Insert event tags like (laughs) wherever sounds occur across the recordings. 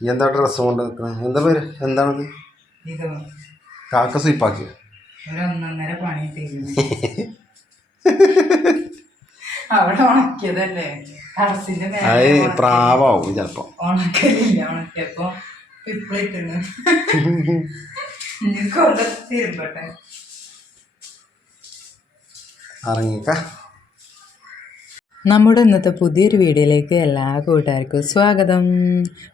എന്താ ഡ്രസ് കൊണ്ട് നിൽക്കുന്നത് എന്താ പേര്? എന്താണത് കാക്ക സ്വീപ്പാക്കി പ്രാവും അത് പ്രാവാവും ഉണക്കലില്ല ഉണക്കിയപ്പോ ഇറങ്ങിക്ക നമ്മുടെ ഇന്നത്തെ പുതിയൊരു വീഡിയോയിലേക്ക് എല്ലാ കൂട്ടുകാർക്കും സ്വാഗതം.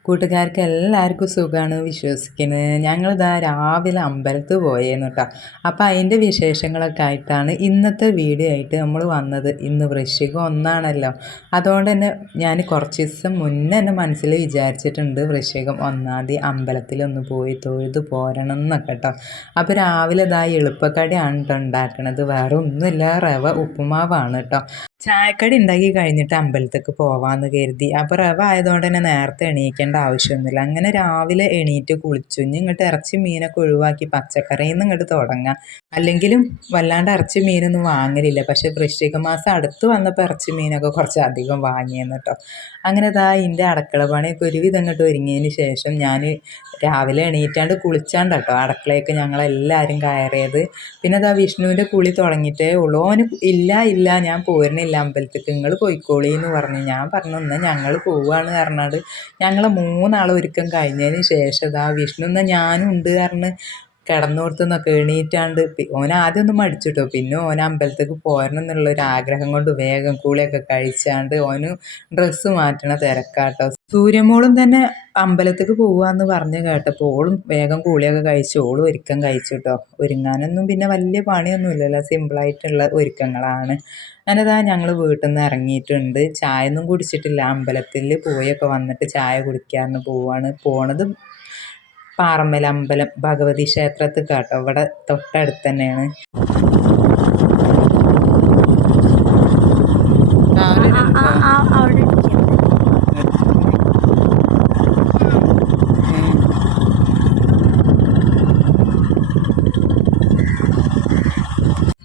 കൂട്ടുകാർക്ക് എല്ലാവർക്കും സുഖമാണ് വിശ്വസിക്കുന്നത് ഞങ്ങളിതാ രാവിലെ അമ്പലത്ത് പോയേന്ന് കേട്ടോ അപ്പോൾ അതിന്റെ വിശേഷങ്ങളൊക്കെ ആയിട്ടാണ് ഇന്നത്തെ വീഡിയോ ആയിട്ട് നമ്മൾ വന്നത്. ഇന്ന് വൃശ്ചികം ഒന്നാണല്ലോ. അതുകൊണ്ട് തന്നെ ഞാൻ കുറച്ച് ദിവസം മുന്നേ എന്റെ മനസ്സിൽ വിചാരിച്ചിട്ടുണ്ട് വൃശ്ചികം ഒന്നാം തീയതി അമ്പലത്തിലൊന്ന് പോയി തൊഴുത് പോരണം എന്നൊക്കെ കേട്ടോ അപ്പോൾ രാവിലെ ഇതാ എളുപ്പക്കടിയാണ് കേട്ടോ ഉണ്ടാക്കണത്. വേറെ ഒന്നുമില്ല റവ ഉപ്പുമാവാണ് കേട്ടോ ചായക്കടി ഉണ്ടാക്കി കഴിഞ്ഞിട്ട് അമ്പലത്തേക്ക് പോവാന്ന് കരുതി. അപ്പോൾ റവ ആയതുകൊണ്ട് തന്നെ നേരത്തെ എണീക്കേണ്ട ആവശ്യമൊന്നുമില്ല അങ്ങനെ രാവിലെ എണീറ്റ് കുളിച്ചു. ഇനി ഇങ്ങോട്ട് ഇറച്ചി മീനൊക്കെ ഒഴിവാക്കി പച്ചക്കറിയിൽ നിന്ന് ഇങ്ങോട്ട് തുടങ്ങാം. അല്ലെങ്കിലും വല്ലാണ്ട് ഇറച്ചി മീനൊന്നും വാങ്ങലില്ല. പക്ഷേ വൃശ്ചിക മാസം അടുത്ത് വന്നപ്പോൾ ഇറച്ചി മീനൊക്കെ കുറച്ച് അധികം വാങ്ങിയെന്ന് കേട്ടോ അങ്ങനെ ഇതാ ഇതിന്റെ അടുക്കള പണിയൊക്കെ ഒരുവിധം ഇങ്ങോട്ട് ഒരുങ്ങിയതിന് ശേഷം ഞാൻ രാവിലെ എണീറ്റാണ്ട് കുളിച്ചാണ്ട് കേട്ടോ അടുക്കളയൊക്കെ ഞങ്ങളെല്ലാവരും കയറിയത്. പിന്നെ അതാ വിഷ്ണുവിന്റെ കുളി തുടങ്ങിയിട്ടേ ഉള്ളൂ. ഇല്ല ഇല്ല ഞാൻ പോരുന്നില്ല അമ്പലത്തേക്ക് നിങ്ങൾ പോയിക്കോളി എന്ന് പറഞ്ഞു. ഞാൻ പറഞ്ഞു എന്നാൽ ഞങ്ങൾ പോവുകയാണ് പറഞ്ഞാട് ഞങ്ങൾ മൂന്നാൾ ഒരുക്കം കഴിഞ്ഞതിന് ശേഷം ഇതാ വിഷ്ണു എന്നാൽ ഞാനും ഉണ്ട് പറഞ്ഞ് കിടന്നോടത്തുനിന്നൊക്കെ എണീറ്റാണ്ട് ഓൻ ആദ്യം ഒന്ന് മടിച്ചിട്ടോ. പിന്നെ ഓൻ അമ്പലത്തേക്ക് പോരണം എന്നുള്ള ഒരു ആഗ്രഹം കൊണ്ട് വേഗം കൂളിയൊക്കെ കഴിച്ചാണ്ട് ഓന് ഡ്രസ്സ് മാറ്റണ തിരക്കാട്ടോ. സൂര്യമോളും തന്നെ അമ്പലത്തേക്ക് പോവാന്ന് പറഞ്ഞ് കേട്ടപ്പോൾ ഓളും വേഗം കൂളിയൊക്കെ കഴിച്ചു ഓളും ഒരുക്കം കഴിച്ചു കേട്ടോ ഒരുങ്ങാനൊന്നും പിന്നെ വലിയ പണിയൊന്നും ഇല്ലല്ലോ സിമ്പിളായിട്ടുള്ള ഒരുക്കങ്ങളാണ്. അങ്ങനെതാ ഞങ്ങൾ വീട്ടിൽ നിന്ന് ഇറങ്ങിയിട്ടുണ്ട് ചായ ഒന്നും കുടിച്ചിട്ടില്ല. അമ്പലത്തിൽ പോയൊക്കെ വന്നിട്ട് ചായ കുടിക്കാമെന്ന് പോവാണ്. പോണത് പാറമ്മൽ അമ്പലം ഭഗവതി ക്ഷേത്രത്തിൽ കേട്ടോ. ഇവിടെ തൊട്ടടുത്ത് തന്നെയാണ് അവിടെ ഇരിക്കുന്നത്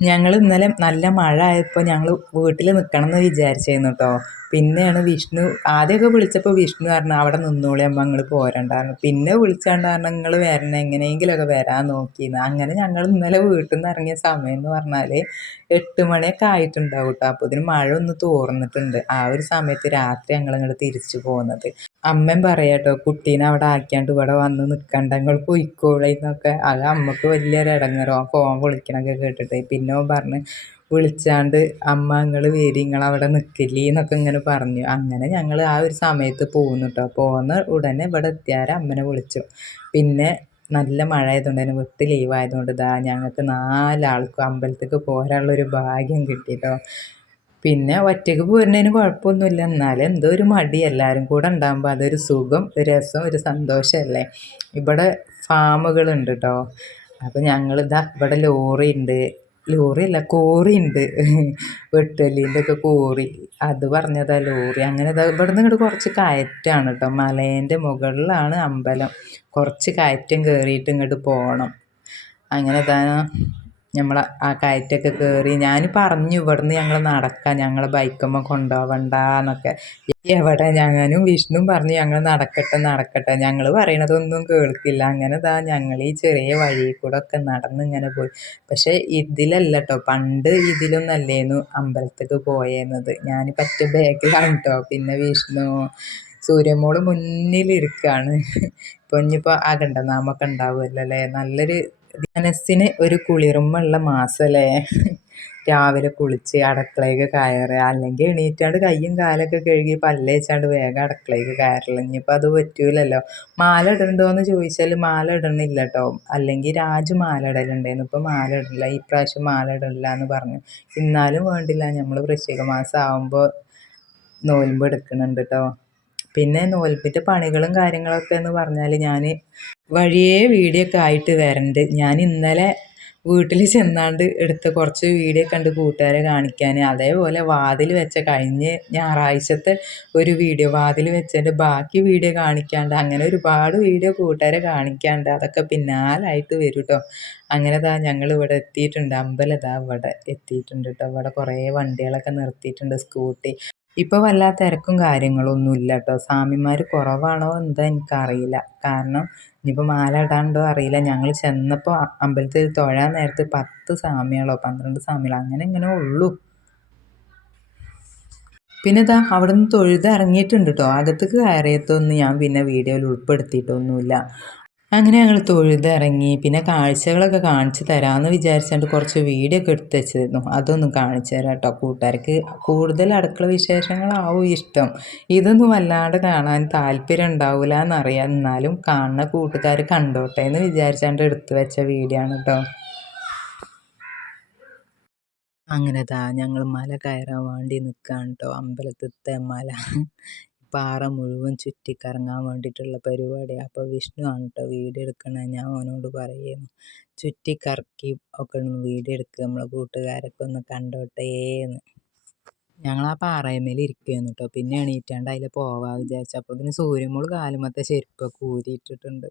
ഞങ്ങൾ ഇന്നലെ നല്ല മഴ ആയപ്പോൾ ഞങ്ങൾ വീട്ടിൽ നിൽക്കണം എന്ന് വിചാരിച്ചിരുന്നു കേട്ടോ പിന്നെയാണ് വിഷ്ണു ആദ്യമൊക്കെ വിളിച്ചപ്പോൾ വിഷ്ണു പറഞ്ഞു അവിടെ നിന്നോളി അമ്മ നിങ്ങൾ പോരണ്ടായിരുന്നു പിന്നെ വിളിച്ചാണ്ട് പറഞ്ഞു നിങ്ങൾ വരണം എങ്ങനെയെങ്കിലുമൊക്കെ വരാൻ നോക്കിയെന്ന് അങ്ങനെ ഞങ്ങൾ ഇന്നലെ വീട്ടിൽ നിന്ന് ഇറങ്ങിയ സമയം എന്ന് പറഞ്ഞാൽ എട്ട് മണിയൊക്കെ ആയിട്ടുണ്ടാവും കേട്ടോ അപ്പോൾ ഇതിന് മഴ ഒന്ന് തോർന്നിട്ടുണ്ട്. ആ ഒരു സമയത്ത് രാത്രി ഞങ്ങൾ ഇങ്ങോട്ട് തിരിച്ചു പോകുന്നത് അമ്മയും പറയാട്ടോ കുട്ടീനെ അവിടെ ആക്കിയാണ്ട് ഇവിടെ വന്ന് നിൽക്കണ്ട നിങ്ങൾ പോയിക്കോളെന്നൊക്കെ. അത് അമ്മയ്ക്ക് വലിയൊരു ഇടങ്ങറോ. ഫോൺ വിളിക്കണൊക്കെ കേട്ടിട്ട്. പിന്നെ പറഞ്ഞ് വിളിച്ചാണ്ട് അമ്മ നിങ്ങൾ വരി അവിടെ നിൽക്കില്ലേ എന്നൊക്കെ ഇങ്ങനെ പറഞ്ഞു. അങ്ങനെ ഞങ്ങൾ ആ ഒരു സമയത്ത് പോകുന്നു കേട്ടോ പോകുന്ന ഉടനെ ഇവിടെ എത്തിയാൽ അമ്മനെ വിളിച്ചു. പിന്നെ നല്ല മഴ ആയതുകൊണ്ട് തന്നെ വിട്ട് ലീവ് ആയതുകൊണ്ട് ഇതാ ഞങ്ങൾക്ക് നാലാൾക്കും അമ്പലത്തേക്ക് പോരാനുള്ളൊരു ഭാഗ്യം കിട്ടി കേട്ടോ പിന്നെ ഒറ്റയ്ക്ക് പോരുന്നതിന് കുഴപ്പമൊന്നുമില്ല. എന്നാലും എന്തോ ഒരു മടി. എല്ലാവരും കൂടെ ഉണ്ടാകുമ്പോൾ അതൊരു സുഖം ഒരു രസം ഒരു സന്തോഷമല്ലേ? ഇവിടെ ഫാമുകളുണ്ട് കേട്ടോ അപ്പോൾ ഞങ്ങളിതാ ഇവിടെ ലോറി ഉണ്ട് ലോറി അല്ല കോറി ഉണ്ട് വെട്ടലിന്റെ ഒക്കെ കോറി. അത് പറഞ്ഞതാ ലോറി. അങ്ങനെ ഇതാ ഇവിടെ നിന്ന് ഇങ്ങോട്ട് കുറച്ച് കയറ്റാണ് കേട്ടോ മലേന്റെ മുകളിലാണ് അമ്പലം. കുറച്ച് കയറ്റം കയറിയിട്ട് ഇങ്ങോട്ട് പോകണം അങ്ങനെ ഇതാ നമ്മൾ ആ കയറ്റൊക്കെ കയറി ഞാൻ പറഞ്ഞു ഇവിടുന്ന് ഞങ്ങൾ നടക്കാം ഞങ്ങളെ ബൈക്കുമ്മ കൊണ്ടുപോവണ്ട എന്നൊക്കെ. എവിടെ ഞാനും വിഷ്ണുവും പറഞ്ഞു ഞങ്ങൾ നടക്കട്ടെ നടക്കട്ടെ. ഞങ്ങൾ പറയണതൊന്നും കേൾക്കില്ല. അങ്ങനെ ഇതാ ഞങ്ങൾ ഈ ചെറിയ വഴി കൂടെ ഒക്കെ നടന്ന് ഇങ്ങനെ പോയി. പക്ഷേ ഇതിലല്ല കേട്ടോ പണ്ട് ഇതിലൊന്നും അല്ലേന്നു അമ്പലത്തേക്ക് പോയേന്നത്. ഞാൻ പറ്റ ബാക്കിലാണ് കേട്ടോ പിന്നെ വിഷ്ണു സൂര്യമോൾ മുന്നിലിരിക്കുകയാണ് ഇപ്പം ഇനിയിപ്പോൾ അകണ്ടനാമൊക്കെ ഉണ്ടാവുമല്ലോ അല്ലേ? നല്ലൊരു മനസ്സിന് ഒരു കുളിർമുള്ള മാസമല്ലേ രാവിലെ കുളിച്ച് അടുക്കളയ്ക്ക് കയറുക അല്ലെങ്കിൽ എണീറ്റാണ്ട് കയ്യും കാലൊക്കെ കഴുകി പല്ലേച്ചാണ്ട് വേഗം അടുക്കളയ്ക്ക് കയറില്ല ഇനിയിപ്പോൾ അത് പറ്റൂലല്ലോ. മാല ഇടണ്ടോ എന്ന് ചോദിച്ചാൽ മാല ഇടണില്ല കേട്ടോ അല്ലെങ്കിൽ രാജു മാല ഇടലുണ്ടായിരുന്നു ഇപ്പോൾ മാല ഇടില്ല ഈ പ്രാവശ്യം മാല ഇടില്ല എന്ന് പറഞ്ഞു. എന്നാലും വേണ്ടില്ല. നമ്മൾ വൃശ്ചിക മാസം ആകുമ്പോൾ നോയമ്പ് എടുക്കുന്നുണ്ട് കേട്ടോ പിന്നെ നോൽപ്പിന്റെ പണികളും കാര്യങ്ങളൊക്കെ എന്ന് പറഞ്ഞാൽ ഞാൻ വഴിയേ വീഡിയോ ഒക്കെ ആയിട്ട് വരണ്ട്. ഞാൻ ഇന്നലെ വീട്ടിൽ ചെന്നാണ്ട് എടുത്ത കുറച്ച് വീഡിയോ കണ്ട് കൂട്ടുകാരെ കാണിക്കാൻ അതേപോലെ വാതിൽ വെച്ച കഴിഞ്ഞ ഞായറാഴ്ചത്തെ ഒരു വീഡിയോ വാതിൽ വെച്ചതിന്റെ ബാക്കി വീഡിയോ കാണിക്കാണ്ട് അങ്ങനെ ഒരുപാട് വീഡിയോ കൂട്ടുകാരെ കാണിക്കാണ്ട് അതൊക്കെ പിന്നാലായിട്ട് വരും കേട്ടോ അങ്ങനെ താ ഞങ്ങൾ ഇവിടെ എത്തിയിട്ടുണ്ട് അമ്പലതാ ഇവിടെ എത്തിയിട്ടുണ്ട് കേട്ടോ ഇവിടെ കുറേ വണ്ടികളൊക്കെ നിർത്തിയിട്ടുണ്ട്. സ്കൂട്ടി ഇപ്പോൾ വല്ലാത്ത തിരക്കും കാര്യങ്ങളൊന്നും ഇല്ല കേട്ടോ സ്വാമിമാർ കുറവാണോ എന്താ എനിക്കറിയില്ല. കാരണം ഇനിയിപ്പോൾ മാല ഇടാണ്ടോ അറിയില്ല. ഞങ്ങൾ ചെന്നപ്പോൾ അമ്പലത്തിൽ തൊഴാൻ നേരത്ത് പത്ത് സ്വാമികളോ പന്ത്രണ്ട് സ്വാമികളോ അങ്ങനെ ഇങ്ങനെ ഉള്ളൂ. പിന്നെ ഇതാ അവിടെ നിന്ന് തൊഴുത് ഇറങ്ങിയിട്ടുണ്ട് കേട്ടോ അകത്തേക്ക് കയറിയതൊന്നും ഞാൻ പിന്നെ വീഡിയോയിൽ ഉൾപ്പെടുത്തിയിട്ടൊന്നുമില്ല. അങ്ങനെ ഞങ്ങൾ തൊഴുതിറങ്ങി. പിന്നെ കാഴ്ചകളൊക്കെ കാണിച്ചു തരാമെന്ന് വിചാരിച്ചുകൊണ്ട് കുറച്ച് വീഡിയോ ഒക്കെ എടുത്ത് വെച്ചിരുന്നു. അതൊന്നും കാണിച്ചു തരാം കേട്ടോ കൂട്ടുകാർക്ക്. കൂടുതൽ അടുക്കള വിശേഷങ്ങളാവും ഇഷ്ടം. ഇതൊന്നും വല്ലാണ്ട് കാണാൻ താല്പര്യം ഉണ്ടാവില്ല എന്നറിയാം എന്നാലും കാണുന്ന കൂട്ടുകാർ കണ്ടോട്ടെ എന്ന് വിചാരിച്ചുകൊണ്ട് എടുത്ത് വെച്ച വീഡിയോ ആണ് കേട്ടോ അങ്ങനെതാ ഞങ്ങൾ മല കയറാൻ വേണ്ടി നിൽക്കുകയാണ് കേട്ടോ അമ്പലത്തിലത്തെ മല. പാറ മുഴുവൻ ചുറ്റിക്കറങ്ങാൻ വേണ്ടിയിട്ടുള്ള പരിപാടിയാണ് അപ്പോൾ വിഷ്ണു ആണ് കേട്ടോ വീഡിയോ എടുക്കണ. ഞാൻ അവനോട് പറയുന്നു ചുറ്റിക്കറക്കി ഒക്കെ ഒന്ന് വീഡിയോ എടുക്കുക നമ്മളെ കൂട്ടുകാരൊക്കെ ഒന്ന് കണ്ടോട്ടേന്ന് ഞങ്ങൾ ആ പാറയമേൽ ഇരിക്കുകയായിരുന്നു കേട്ടോ പിന്നെ എണീറ്റാണ്ട് അതിൽ പോവാ വിചാരിച്ചു. അപ്പോൾ ഇതിന് സൂര്യമോൾ കാലുമത്തെ ചെരുപ്പൊക്കെ ഊരിയിട്ടിട്ടുണ്ട്.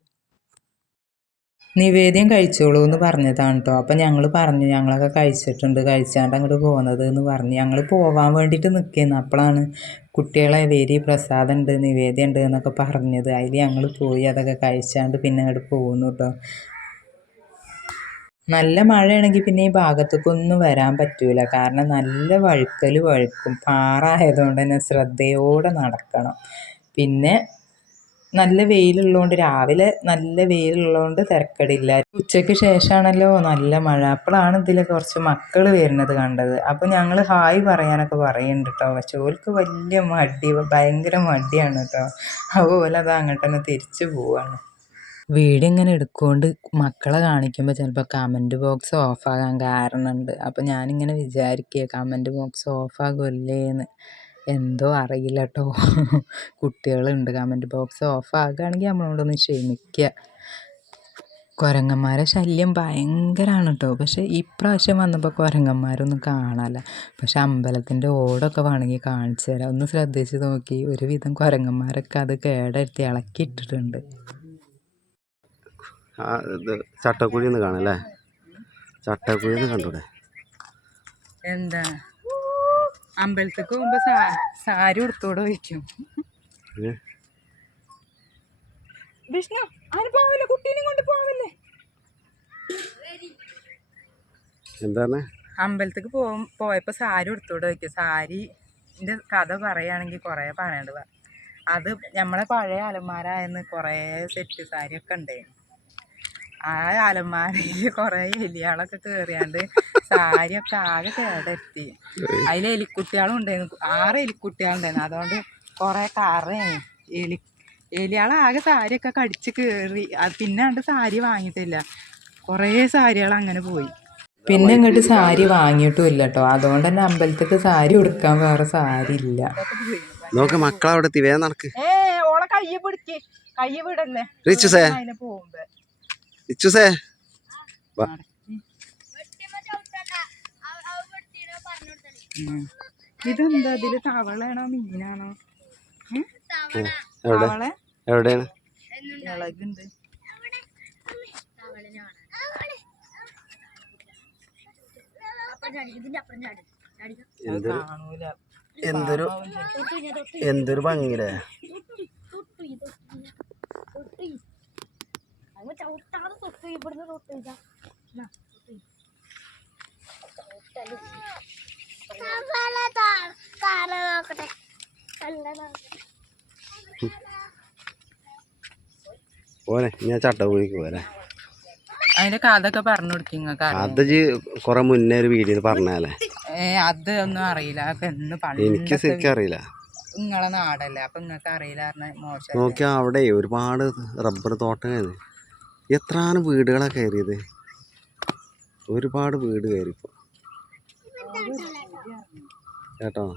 നിവേദ്യം കഴിച്ചോളൂ എന്ന് പറഞ്ഞതാണ് കേട്ടോ അപ്പം ഞങ്ങൾ പറഞ്ഞു ഞങ്ങളൊക്കെ കഴിച്ചിട്ടുണ്ട്. കഴിച്ചാണ്ട് അങ്ങോട്ട് പോകുന്നത് എന്ന് പറഞ്ഞു. ഞങ്ങൾ പോവാൻ വേണ്ടിയിട്ട് നിൽക്കുന്നു അപ്പോഴാണ് കുട്ടികളെ വേരി പ്രസാദം ഉണ്ട് നിവേദ്യം ഉണ്ട് എന്നൊക്കെ പറഞ്ഞത്. അതിൽ ഞങ്ങൾ പോയി അതൊക്കെ കഴിച്ചാണ്ട് പിന്നെ അങ്ങോട്ട് പോകുന്നു കേട്ടോ നല്ല മഴയാണെങ്കിൽ പിന്നെ ഈ ഭാഗത്തേക്കൊന്നും വരാൻ പറ്റൂല. കാരണം നല്ല വഴുക്കൽ വഴുക്കും. പാറ ആയതുകൊണ്ട് തന്നെ ശ്രദ്ധയോടെ നടക്കണം. പിന്നെ നല്ല വെയിലുള്ളതുകൊണ്ട് രാവിലെ നല്ല വെയിലുള്ളതുകൊണ്ട് തിരക്കടില്ല. ഉച്ചയ്ക്ക് ശേഷമാണല്ലോ നല്ല മഴ. അപ്പോഴാണ് ഇതിൽ കുറച്ച് മക്കൾ വരുന്നത് കണ്ടത്. അപ്പോൾ ഞങ്ങൾ ഹായ് പറയാനൊക്കെ പറയുന്നുണ്ട് കേട്ടോ. പക്ഷെ ഓൽക്ക് വലിയ മടി ഭയങ്കര മടിയാണ് കേട്ടോ. അപ്പോൾ ഓലത് അങ്ങോട്ട് തന്നെ തിരിച്ചു പോവാണ്. വീഡിയോ ഇങ്ങനെ എടുക്കുകൊണ്ട് മക്കളെ കാണിക്കുമ്പോൾ ചിലപ്പോൾ കമന്റ് ബോക്സ് ഓഫാകാൻ കാരണമുണ്ട് അപ്പോൾ ഞാനിങ്ങനെ വിചാരിക്കുക കമന്റ് ബോക്സ് ഓഫാകുമല്ലേന്ന്. എന്തോ അറിയില്ല കേട്ടോ കുട്ടികളുണ്ട്. കമന്റ് ബോക്സ് ഓഫ് ആകുകയാണെങ്കിൽ നമ്മളോടൊന്ന് ക്ഷമിക്കുക കുരങ്ങന്മാരെ ശല്യം ഭയങ്കരമാണ് കേട്ടോ പക്ഷേ ഇപ്രാവശ്യം വന്നപ്പോൾ കുരങ്ങന്മാരൊന്നും കാണാനില്ല പക്ഷെ അമ്പലത്തിന്റെ ഓടൊക്കെ വേണമെങ്കിൽ കാണിച്ചു തരാം. ഒന്ന് ശ്രദ്ധിച്ച് നോക്കി. ഒരുവിധം കുരങ്ങന്മാരൊക്കെ അത് കേടരുത്തി ഇളക്കിയിട്ടിട്ടുണ്ട്. ആ ഇത് ചട്ടക്കുഴി കാണല്ലേ ചട്ടക്കുഴി ഒന്ന് കണ്ടൂടെ? എന്താ? അമ്പലത്തേക്ക് പോകുമ്പോ സാരി ഉടുത്തോടെ വയ്ക്കും? വിഷ്ണു ആരും പോവില്ല? കുട്ടീനെ കൊണ്ട് പോവില്ലേ? എന്താണ്? അമ്പലത്തേക്ക് പോകും പോയപ്പോ സാരി ഉടുത്തോടെ വയ്ക്കും. സാരി കഥ പറയുകയാണെങ്കിൽ കുറേ പറയാണ്ട് അത് നമ്മളെ പഴയ അലമാരായെന്ന് കുറേ സെറ്റ് സാരിയൊക്കെ ഉണ്ടായിരുന്നു ആ അലമാരയിൽ കുറേ എലിയാളൊക്കെ കയറിയാണ്ട് സാരിയൊക്കെ ആകെ കേടെത്തി. അതിൽ എലിക്കുട്ടികളും ഉണ്ടായിരുന്നു. ആറ് എലിക്കുട്ടികളുണ്ടായിരുന്നു അതുകൊണ്ട് കുറേ കാറ് എലി എലിയാളാകെ സാരിയൊക്കെ കടിച്ച് കയറി അത് പിന്നെ കണ്ട് സാരി വാങ്ങിയിട്ടില്ല. കുറേ സാരികൾ അങ്ങനെ പോയി. പിന്നെ ഇങ്ങോട്ട് സാരി വാങ്ങിയിട്ടും ഇല്ല കേട്ടോ അതുകൊണ്ട് തന്നെ അമ്പലത്തേക്ക് സാരി ഉടുക്കാൻ വേറെ സാരി ഇല്ല. നോക്ക് മക്കളവിടെ നടക്ക്. ഏ ഓളെ കയ്യ പിടിക്ക്. കയ്യ വിടല്ലേ? പോകുമ്പോ. ഉം. ഇതെന്താ? ഇതിൽ തവളയാണോ മീനാണോ? എവിടെയാണ്? ഇളകുണ്ട്. എന്തൊരു എന്തൊരു എന്തൊരു ഭംഗിയില്ലേ ചവിട്ടാതെ തൊട്ട് ഇവിടുന്ന് തൊട്ട് ഇതാ. നോക്കട്ടെ പോരെ ഞാൻ പോരെ. അതിന്റെ കഥയൊക്കെ പറഞ്ഞു കൊടുക്കും നിങ്ങൾക്ക് അത് ജി കുറെ മുന്നേ ഒരു വീഡിയോ പറഞ്ഞാലേ ഏ അത് ഒന്നും അറിയില്ല. എന്ന് എനിക്ക് ശരിക്കും അറിയില്ല. നിങ്ങളെ നാടല്ലേ? അപ്പൊ നിങ്ങൾക്ക് അറിയില്ല പറഞ്ഞ മോശം. നോക്കിയാ അവിടെ ഒരുപാട് റബ്ബർ തോട്ടമാണ് എത്രാനും വീടുകളാണ് കയറിയത്? ഒരുപാട് വീട് കയറിപ്പോ. കേട്ടോ?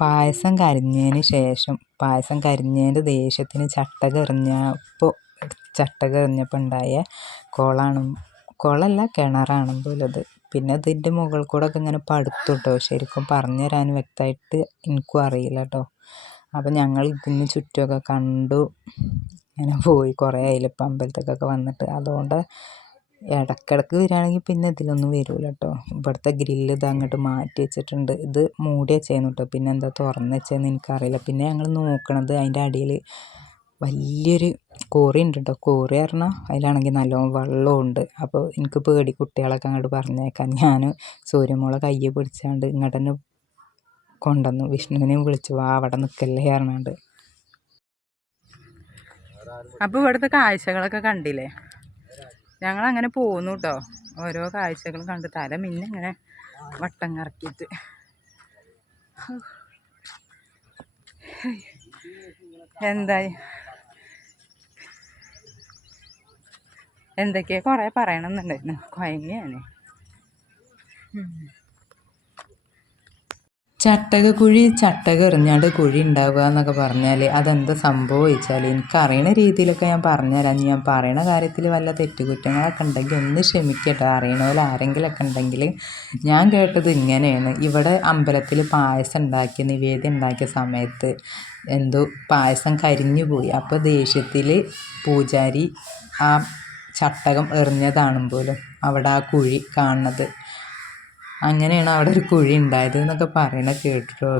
പായസം കരിഞ്ഞതിന് ശേഷം പായസം കരിഞ്ഞതിന്റെ ദേഷ്യത്തിന് ചട്ടക എറിഞ്ഞപ്പോൾ ചട്ടക എറിഞ്ഞപ്പോൾ ഉണ്ടായ കുളമാണ് കുളമല്ല കിണറാണ് പോലത്. പിന്നെ അതിന്റെ കൂടെ ഒക്കെ ഇങ്ങനെ പടുത്തു കേട്ടോ ശരിക്കും പറഞ്ഞു തരാൻ വ്യക്തമായിട്ട് എനിക്കും അറിയില്ല കേട്ടോ അപ്പം ഞങ്ങൾ ഇതിന് ചുറ്റുമൊക്കെ കണ്ടു. ഇങ്ങനെ പോയി കുറേ ആയില്ല ഇപ്പം അമ്പലത്തേക്കൊക്കെ വന്നിട്ട്. അതുകൊണ്ട് ഇടയ്ക്കിടയ്ക്ക് വരികയാണെങ്കിൽ പിന്നെ ഇതിലൊന്നും വരില്ല കേട്ടോ ഇവിടുത്തെ ഗ്രില്ല് ഇത് അങ്ങോട്ട് മാറ്റി വെച്ചിട്ടുണ്ട്. ഇത് മൂടി വെച്ചേന്നു കേട്ടോ പിന്നെ എന്താ തുറന്ന് വെച്ചതെന്ന് എനിക്കറിയില്ല. പിന്നെ ഞങ്ങൾ നോക്കണത് അതിന്റെ അടിയിൽ വലിയൊരു കോറി ഉണ്ട് കേട്ടോ കോറി പറഞ്ഞാൽ അതിലാണെങ്കിൽ നല്ലോണം വെള്ളമുണ്ട് അപ്പോൾ എനിക്ക് പേടി കുട്ടികളൊക്കെ അങ്ങോട്ട് പറഞ്ഞേക്കാൻ. ഞാൻ സൂര്യമോളെ കയ്യെ പിടിച്ചാണ്ട് ഇങ്ങോട്ട് തന്നെ കൊണ്ടുവന്നു. വിഷ്ണുവിനെയും വിളിച്ചു. വാ അവിടെ നിൽക്കല്ലേ പറഞ്ഞാണ്ട്. അപ്പോൾ ഇവിടുത്തെ കാഴ്ചകളൊക്കെ കണ്ടില്ലേ? ഞങ്ങൾ അങ്ങനെ പോന്നു കേട്ടോ ഓരോ കാഴ്ചകളും കണ്ട് തല മിന്നെ ഇങ്ങനെ വട്ടം കറക്കിയിട്ട്. എന്തായി? എന്തൊക്കെയാ കുറേ പറയണമെന്നുണ്ടായിരുന്നു കുഴങ്ങിയാണ് ചട്ടകക്കുഴി ചട്ടക എറിഞ്ഞാണ്ട് കുഴി ഉണ്ടാവുക എന്നൊക്കെ പറഞ്ഞാൽ അതെന്താ സംഭവം ചോദിച്ചാൽ എനിക്കറിയണ രീതിയിലൊക്കെ ഞാൻ പറഞ്ഞുതരാം. ഞാൻ പറയണ കാര്യത്തിൽ വല്ല തെറ്റുകുറ്റങ്ങളൊക്കെ ഉണ്ടെങ്കിൽ ഒന്ന് ക്ഷമിക്കട്ടോ. അറിയണ പോലെ ആരെങ്കിലുമൊക്കെ ഉണ്ടെങ്കിൽ ഞാൻ കേട്ടത് ഇങ്ങനെയാണ്. ഇവിടെ അമ്പലത്തിൽ പായസം ഉണ്ടാക്കി നിവേദ്യം ഉണ്ടാക്കിയ സമയത്ത് എന്തോ പായസം കരിഞ്ഞു പോയി. അപ്പോൾ ദേഷ്യത്തിൽ പൂജാരി ആ ചട്ടകം എറിഞ്ഞതാണ് പോലും അവിടെ ആ കുഴി കാണുന്നത്. അങ്ങനെയാണ് അവിടെ ഒരു കുഴി ഉണ്ടായത് എന്നൊക്കെ പറയണ കേട്ടിട്ടോ.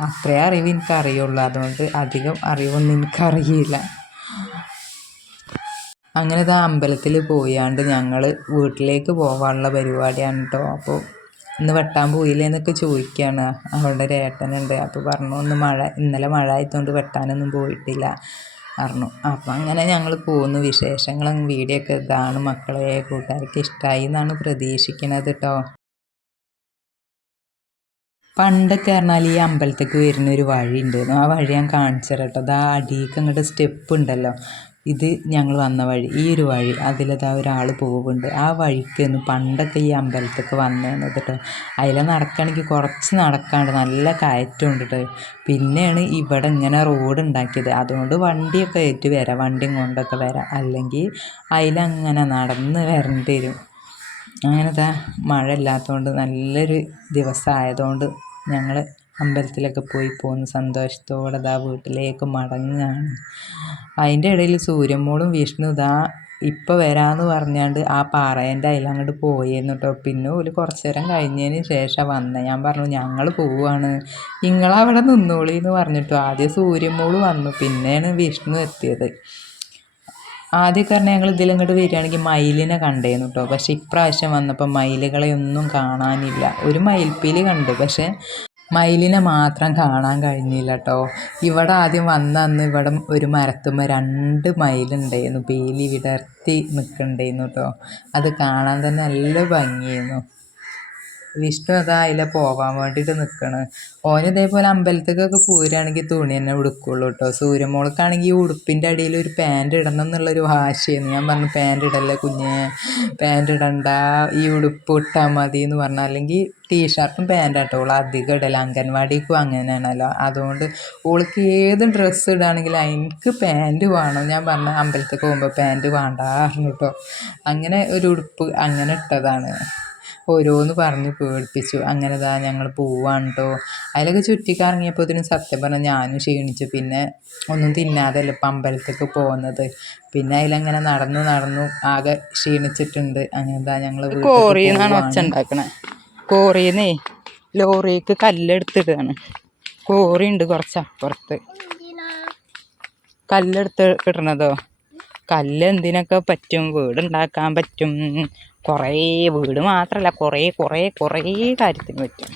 അത്രേ അറിവ് എനിക്കറിയുള്ളൂ. അതുകൊണ്ട് അധികം അറിവൊന്നും എനിക്കറിയില്ല. അങ്ങനെ ഇതാ അമ്പലത്തിൽ പോയാണ്ട് ഞങ്ങൾ വീട്ടിലേക്ക് പോകാനുള്ള പരിപാടിയാണ് കേട്ടോ അപ്പോൾ ഇന്ന് വെട്ടാൻ പോയില്ലേ എന്നൊക്കെ ചോദിക്കുകയാണ് അവളുടെ ഒരു ഏട്ടനുണ്ട്. അപ്പോൾ പറഞ്ഞു ഒന്ന് മഴ ഇന്നലെ മഴ ആയതുകൊണ്ട് വെട്ടാനൊന്നും പോയിട്ടില്ല പറഞ്ഞു. അപ്പം അങ്ങനെ ഞങ്ങൾ പോകുന്നു വിശേഷങ്ങളും വീഡിയോ ഒക്കെ ഇതാണ്. മക്കളെ കൂട്ടുകാർക്ക് ഇഷ്ടമായി എന്നാണ് പ്രതീക്ഷിക്കുന്നത് കേട്ടോ പണ്ടൊക്കെ പറഞ്ഞാൽ ഈ അമ്പലത്തേക്ക് വരുന്ന ഒരു വഴി ഉണ്ടായിരുന്നു ആ വഴി ഞാൻ കാണിച്ചു കേട്ടോ. അതാ അടിയിലേക്ക് അങ്ങോട്ട് സ്റ്റെപ്പ് ഉണ്ടല്ലോ. ഇത് ഞങ്ങൾ വന്ന വഴി. ഈ ഒരു വഴി അതിലതാ ഒരാൾ പോകുന്നുണ്ട് ആ വഴിക്കൊന്ന് പണ്ടൊക്കെ ഈ അമ്പലത്തൊക്കെ വന്നേന്ന് കേട്ടോ. അതിലെ നടക്കുകയാണെങ്കിൽ കുറച്ച് നടക്കാണ്ട് നല്ല കയറ്റമുണ്ട് കേട്ടോ. പിന്നെയാണ് ഇവിടെ ഇങ്ങനെ റോഡ് ഉണ്ടാക്കിയത്. അതുകൊണ്ട് വണ്ടിയൊക്കെ ഏറ്റ് വരാം. വണ്ടിയും കൊണ്ടൊക്കെ വരാം. അല്ലെങ്കിൽ അതിലങ്ങനെ നടന്ന് വരേണ്ടി വരും. അങ്ങനത്തെ മഴ ഇല്ലാത്തതുകൊണ്ട് നല്ലൊരു ദിവസമായതുകൊണ്ട് ഞങ്ങൾ അമ്പലത്തിലൊക്കെ പോയി പോന്ന് സന്തോഷത്തോടെ ദാ വീട്ടിലേക്ക് മടങ്ങുകയാണ് അതിന്റെ ഇടയിൽ സൂര്യമോളും വിഷ്ണു ഇതാ ഇപ്പോൾ വരാമെന്ന് പറഞ്ഞാണ്ട് ആ പാറേന്റെ അതിൽ അങ്ങോട്ട് പോയിരുന്നു കേട്ടോ പിന്നെ ഒരു കുറച്ച് നേരം കഴിഞ്ഞതിന് ശേഷം വന്നത് ഞാൻ പറഞ്ഞു ഞങ്ങൾ പോവുകയാണ് നിങ്ങളവിടെ നിന്നോളി എന്ന് പറഞ്ഞിട്ടു ആദ്യം സൂര്യമോൾ വന്നു. പിന്നെയാണ് വിഷ്ണു എത്തിയത്. ആദ്യമൊക്കെ പറഞ്ഞാൽ ഞങ്ങൾ ഇതിലങ്ങോട്ട് വരികയാണെങ്കിൽ മയിലിനെ കണ്ടേന്നു കേട്ടോ പക്ഷെ ഇപ്രാവശ്യം വന്നപ്പോൾ മയിലുകളെ ഒന്നും കാണാനില്ല. ഒരു മയിൽപ്പീലി കണ്ടു. പക്ഷേ മയിലിനെ മാത്രം കാണാൻ കഴിഞ്ഞില്ല കേട്ടോ ഇവിടെ ആദ്യം വന്ന അന്ന് ഇവിടെ ഒരു മരത്തുമ്പോൾ രണ്ട് മയിലുണ്ടായിരുന്നു. പേലി വിടർത്തി നിൽക്കണ്ടായിരുന്നു കേട്ടോ അത് കാണാൻ തന്നെ നല്ല ഭംഗിയായിരുന്നു വിഷ്ണു അതാ അതിലെ പോവാൻ വേണ്ടിയിട്ട് നിൽക്കണ് ഓന് ഇതേപോലെ അമ്പലത്തേക്കൊക്കെ പോരുകയാണെങ്കിൽ തുണി തന്നെ ഉടുക്കുള്ളൂ കേട്ടോ സൂര്യമോൾക്കാണെങ്കിൽ ഈ ഉടുപ്പിന്റെ അടിയിൽ ഒരു പാന്റ് ഇടണം എന്നുള്ളൊരു വാശിയായിരുന്നു ഞാൻ പറഞ്ഞു പാന്റ് ഇടല്ലേ കുഞ്ഞെ? പാന്റ് ഇടണ്ട. ഈ ഉടുപ്പ് ഇട്ടാൽ മതി എന്ന് പറഞ്ഞാൽ അല്ലെങ്കിൽ ടീഷർട്ടും പാന്റ് ഓൾ അധികം ഇടല. അംഗൻവാടിക്കും അങ്ങനെയാണല്ലോ. അതുകൊണ്ട് ഓൾക്ക് ഏത് ഡ്രസ്സ് ഇടുകയാണെങ്കിലും എനിക്ക് പാന്റ് വേണം. ഞാൻ പറഞ്ഞ അമ്പലത്തേക്ക് പോകുമ്പോൾ പാന്റ് വേണ്ട കേട്ടോ അങ്ങനെ ഒരു ഉടുപ്പ് അങ്ങനെ ഇട്ടതാണ്. ഓരോന്ന് പറഞ്ഞ് പേടിപ്പിച്ചു. അങ്ങനെ താ ഞങ്ങൾ പോവാണ് കേട്ടോ അതിലൊക്കെ ചുറ്റിക്കറങ്ങിയപ്പോഴത്തേനും സത്യം പറഞ്ഞാൽ ഞാനും ക്ഷീണിച്ചു. പിന്നെ ഒന്നും തിന്നാതല്ല ഇപ്പം അമ്പലത്തേക്ക് പോകുന്നത്. പിന്നെ അതിലങ്ങനെ നടന്നു നടന്നു ആകെ ക്ഷീണിച്ചിട്ടുണ്ട്. അങ്ങനെ താ ഞങ്ങൾ കോറിയെന്നാണ് ഒച്ച ഉണ്ടാക്കണേ കോറിയെന്നേ ലോറിക്ക് കല്ലെടുത്തിടുകയാണ് കോറി ഉണ്ട് കുറച്ച് അപ്പുറത്ത് കല്ലെടുത്ത് കിട്ടണതോ കല്ല് എന്തിനൊക്കെ പറ്റും? വീടുണ്ടാക്കാൻ പറ്റും? കുറേ വീട് മാത്രമല്ല കുറേ കുറേ കുറേ കാര്യത്തിന് പറ്റും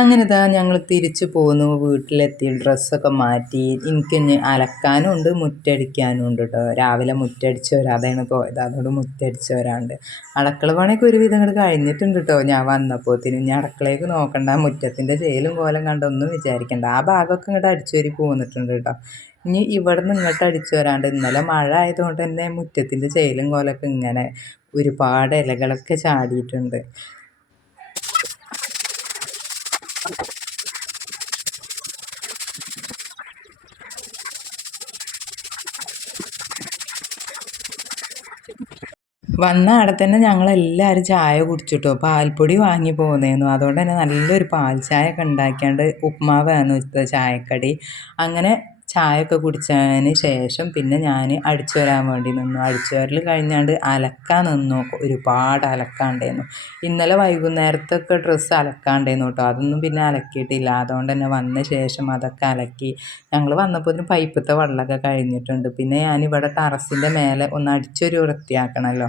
അങ്ങനെ ഇതാ ഞങ്ങൾ തിരിച്ചു പോന്നു. വീട്ടിലെത്തി ഡ്രസ്സൊക്കെ മാറ്റി. എനിക്ക് അലക്കാനും ഉണ്ട് മുറ്റടിക്കാനും ഉണ്ട് കേട്ടോ രാവിലെ മുറ്റടിച്ച് അതാണ് പോയത്. അതുകൊണ്ട് മുറ്റടിച്ച് വരാണ്ട് അടക്കള പണിയൊക്കെ ഒരുവിധം അങ്ങോട്ട് കഴിഞ്ഞിട്ടുണ്ട് കേട്ടോ ഞാൻ വന്നപ്പോഴത്തേനും ഞാൻ അടക്കളയൊക്കെ നോക്കണ്ട. മുറ്റത്തിന്റെ ചേലും കോലം കണ്ടൊന്നും വിചാരിക്കണ്ട. ആ ഭാഗമൊക്കെ ഇങ്ങോട്ട് അടിച്ചു വരി പോന്നിട്ടുണ്ട് കേട്ടോ ഇനി ഇവിടെ നിന്ന് ഇങ്ങോട്ട് അടിച്ചു വരാണ്ട് ഇന്നലെ മഴ ആയതുകൊണ്ട് തന്നെ മുറ്റത്തിന്റെ ചേലും കോലൊക്കെ ഇങ്ങനെ ഒരുപാട് ഇലകളൊക്കെ ചാടിയിട്ടുണ്ട്. വന്ന അവിടെ തന്നെ ഞങ്ങളെല്ലാവരും ചായ കുടിച്ചിട്ടോ. പാൽപ്പൊടി വാങ്ങി പോകുന്നേന്നു അതുകൊണ്ട് തന്നെ നല്ലൊരു പാൽ ചായ ഒക്കെ ഉണ്ടാക്കിയാണ്ട് ഉപ്മാവായിരുന്നു ചായക്കടി. അങ്ങനെ ചായ ഒക്കെ കുടിച്ചതിന് ശേഷം പിന്നെ ഞാൻ അടിച്ചു വരാൻ വേണ്ടി നിന്നു. അടിച്ചു വരൽ കഴിഞ്ഞാണ്ട് അലക്കാൻ നിന്നു. ഒരുപാട് അലക്കാണ്ടായിരുന്നു. ഇന്നലെ വൈകുന്നേരത്തൊക്കെ ഡ്രസ്സ് അലക്കാണ്ടായിരുന്നു കേട്ടോ. അതൊന്നും പിന്നെ അലക്കിയിട്ടില്ല. അതുകൊണ്ട് തന്നെ വന്ന ശേഷം അതൊക്കെ അലക്കി. ഞങ്ങൾ വന്നപ്പോൾ പൈപ്പത്തെ വെള്ളമൊക്കെ കഴിഞ്ഞിട്ടുണ്ട്. പിന്നെ ഞാനിവിടെ ടെറസിന്റെ മേലെ ഒന്ന് അടിച്ചൊരു വൃത്തിയാക്കണമല്ലോ.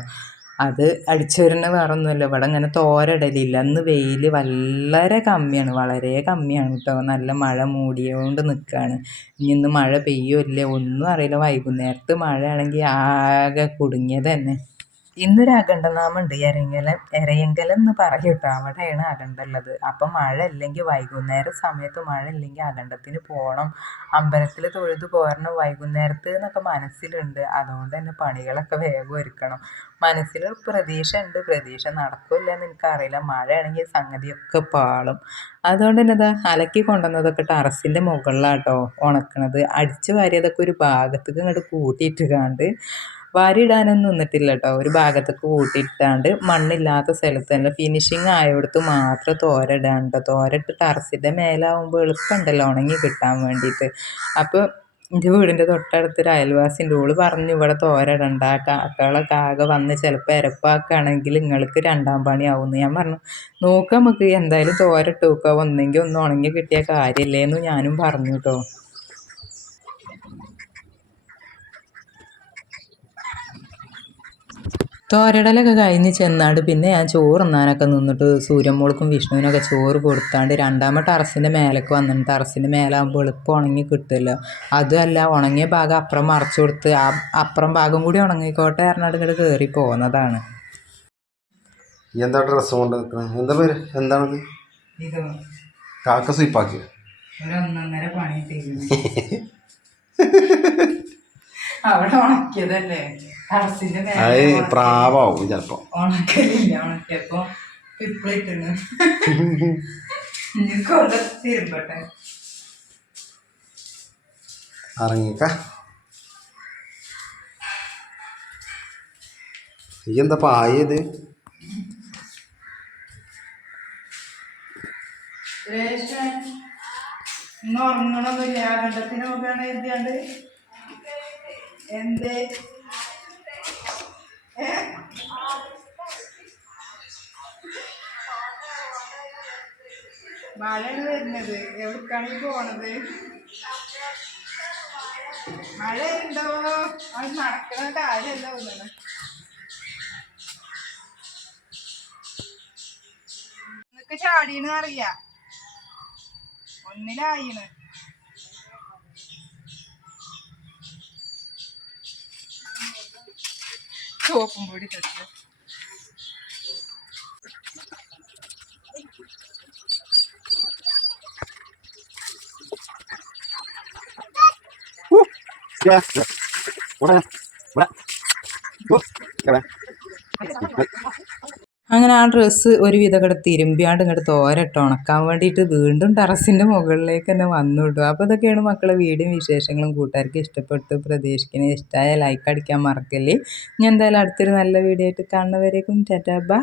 അത് അടിച്ചു വരുന്ന വേറെ ഒന്നുമല്ല ഇവിടെ അങ്ങനെ തോരയിടലില്ല ഇന്ന് വെയിൽ വളരെ കമ്മിയാണ്. വളരെ കമ്മിയാണ് കേട്ടോ. നല്ല മഴ മൂടിയോണ്ട് നിൽക്കുകയാണ് ഇനി ഇന്ന് മഴ പെയ്യോ ഇല്ല? ഒന്നും അറിയില്ല. വൈകുന്നേരത്ത് മഴയാണെങ്കിൽ ആകെ കുടുങ്ങിയത് തന്നെ ഇന്നൊരു അഖണ്ഡനാമുണ്ട് എരയങ്കലം എരയങ്കലം എന്ന് പറയും കേട്ടോ അവിടെയാണ് അഖണ്ഡം ഉള്ളത് അപ്പം മഴ ഇല്ലെങ്കിൽ വൈകുന്നേര സമയത്ത് മഴ ഇല്ലെങ്കിൽ അഖണ്ഡത്തിന് പോകണം അമ്പലത്തിൽ തൊഴുത് പോരണം. വൈകുന്നേരത്ത് എന്നൊക്കെ മനസ്സിലുണ്ട്. അതുകൊണ്ട് തന്നെ പണികളൊക്കെ വേഗം ഒരുക്കണം. മനസ്സിൽ പ്രതീക്ഷ ഉണ്ട് പ്രതീക്ഷ നടക്കില്ല എന്ന് എനിക്കറിയില്ല. മഴയാണെങ്കിൽ സംഗതിയൊക്കെ പാളും. അതുകൊണ്ട് തന്നെ ഇതാ അലക്കി കൊണ്ടുവന്നതൊക്കെ ടെറസിന്റെ മുകളിലാട്ടോ ഉണക്കണത്. അടിച്ചു വാരിയതൊക്കെ ഒരു ഭാഗത്തേക്ക് ഇങ്ങോട്ട് കൂട്ടിയിട്ട് കാണ്ട് വാരിയിടാനൊന്നും നിന്നിട്ടില്ല കേട്ടോ ഒരു ഭാഗത്തേക്ക് കൂട്ടിയിട്ടാണ്ട് മണ്ണില്ലാത്ത സ്ഥലത്ത് തന്നെ ഫിനിഷിങ് ആയോടത്ത് മാത്രം തോര ഇടാണ്ട് തോര ഇട്ട് ടെറസിന്റെ മേലാവുമ്പോൾ എളുപ്പമുണ്ടല്ലോ ഉണങ്ങി കിട്ടാൻ വേണ്ടിയിട്ട് അപ്പോൾ എന്റെ വീടിന്റെ തൊട്ടടുത്ത് ഒരു അയൽവാസിന്റെ ഓൾ പറഞ്ഞു ഇവിടെ തോര ഇടണ്ട കാക്കകളൊക്കെ ആകെ വന്ന് ചിലപ്പോൾ ഇരപ്പാക്കുകയാണെങ്കിൽ നിങ്ങൾക്ക് രണ്ടാം പണിയാവുമെന്ന് ഞാൻ പറഞ്ഞു നോക്കാം നമുക്ക് എന്തായാലും തോര ഇട്ട് നോക്കുക ഒന്നെങ്കിൽ ഒന്ന് ഉണങ്ങി കിട്ടിയ കാര്യമില്ലേന്ന് ഞാനും പറഞ്ഞു കേട്ടോ തോരയിടലൊക്കെ കഴിഞ്ഞ് ചെന്നാണ്ട് പിന്നെ ഞാൻ ചോറ് ഒന്നാനൊക്കെ നിന്നിട്ട് സൂര്യമ്മോൾക്കും വിഷ്ണുവിനൊക്കെ ചോറ് കൊടുത്താണ്ട് രണ്ടാമത് ടെറസിന്റെ മേലേക്ക് വന്നിട്ട് ടെറസിന്റെ മേലാകുമ്പോൾ എളുപ്പം ഉണങ്ങി കിട്ടുമല്ലോ. അതുമല്ല ഉണങ്ങിയ ഭാഗം അപ്പുറം മറച്ചു കൊടുത്ത് ആ അപ്പുറം ഭാഗം കൂടി ഉണങ്ങിക്കോട്ടെ പറഞ്ഞിട്ട് ഇങ്ങോട്ട് കയറി പോകുന്നതാണ് എന്താ ഡ്രസ്സ് കൊണ്ട് നിൽക്കുന്നത് എന്താ പേര്? എന്താണത്? കാക്ക സ്വീപ്പാക്കിയ? പണി (laughs) അവിടെ ഉണക്കിയതല്ലേ? അത് പ്രാവാവും ചിലപ്പോ. ഉണക്കലില്ല ഉണക്കിയപ്പോ പിപ്പിളിട്ടുണ്ട് തിരുമ്പട്ടെ. ഇറങ്ങിക്ക ഈ എന്താ പായത് ഇന്ന് ഉറങ്ങണമെന്നില്ല ആകണ്ടത്തിന് നോക്കുകയാണ് എഴുതിയാണ്ട് എന്തേ? മഴയാണ് വരുന്നത്. എവിടേക്കാണ് പോണത്? മഴ ഉണ്ടോ അത് നടക്കുന്ന കാര്യമല്ല തോന്നുന്നു. നിനക്ക് ചാടീന്ന് അറിയാ. ഒന്നിലായിണ് സോപ്പും പൊടി തെറ്റ് അങ്ങനെ ആ ഡ്രസ്സ് ഒരു വിധം തിരുമ്പിയാണ്ട് ഇങ്ങോട്ട് തോരട്ട് ഉണക്കാൻ വേണ്ടിയിട്ട് വീണ്ടും ടെറസിന്റെ മുകളിലേക്ക് തന്നെ വന്നു വിട്ടു അപ്പോൾ ഇതൊക്കെയാണ് മക്കളെ വീടും വിശേഷങ്ങളും. കൂട്ടുകാർക്ക് ഇഷ്ടപ്പെട്ട് പ്രതീക്ഷിക്കുന്നത് ഇഷ്ടമായ ലൈക്ക് അടിക്കാൻ മറക്കല്ലേ. ഞാൻ എന്തായാലും അടുത്തൊരു നല്ല വീഡിയോ ആയിട്ട് കാണുന്നവരേക്കും ടാറ്റാ. ബൈ